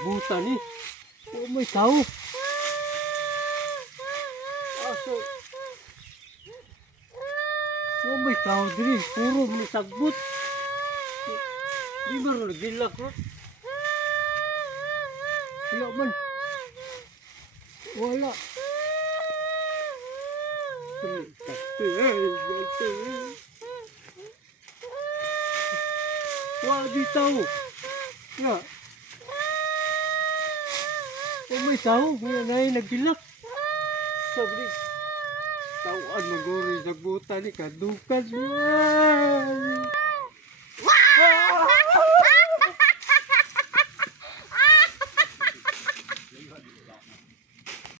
sagbutan ni. Oh, may tao. Aso. Oh, may tao diri. Puro may sagbut. Di ba rin nagdilak ro? Wala man. Wala. Wala di tao. Ya. Oh, may tao. May nagdilak. Sabi. Tawaan maguri sagbutan ni kadukan.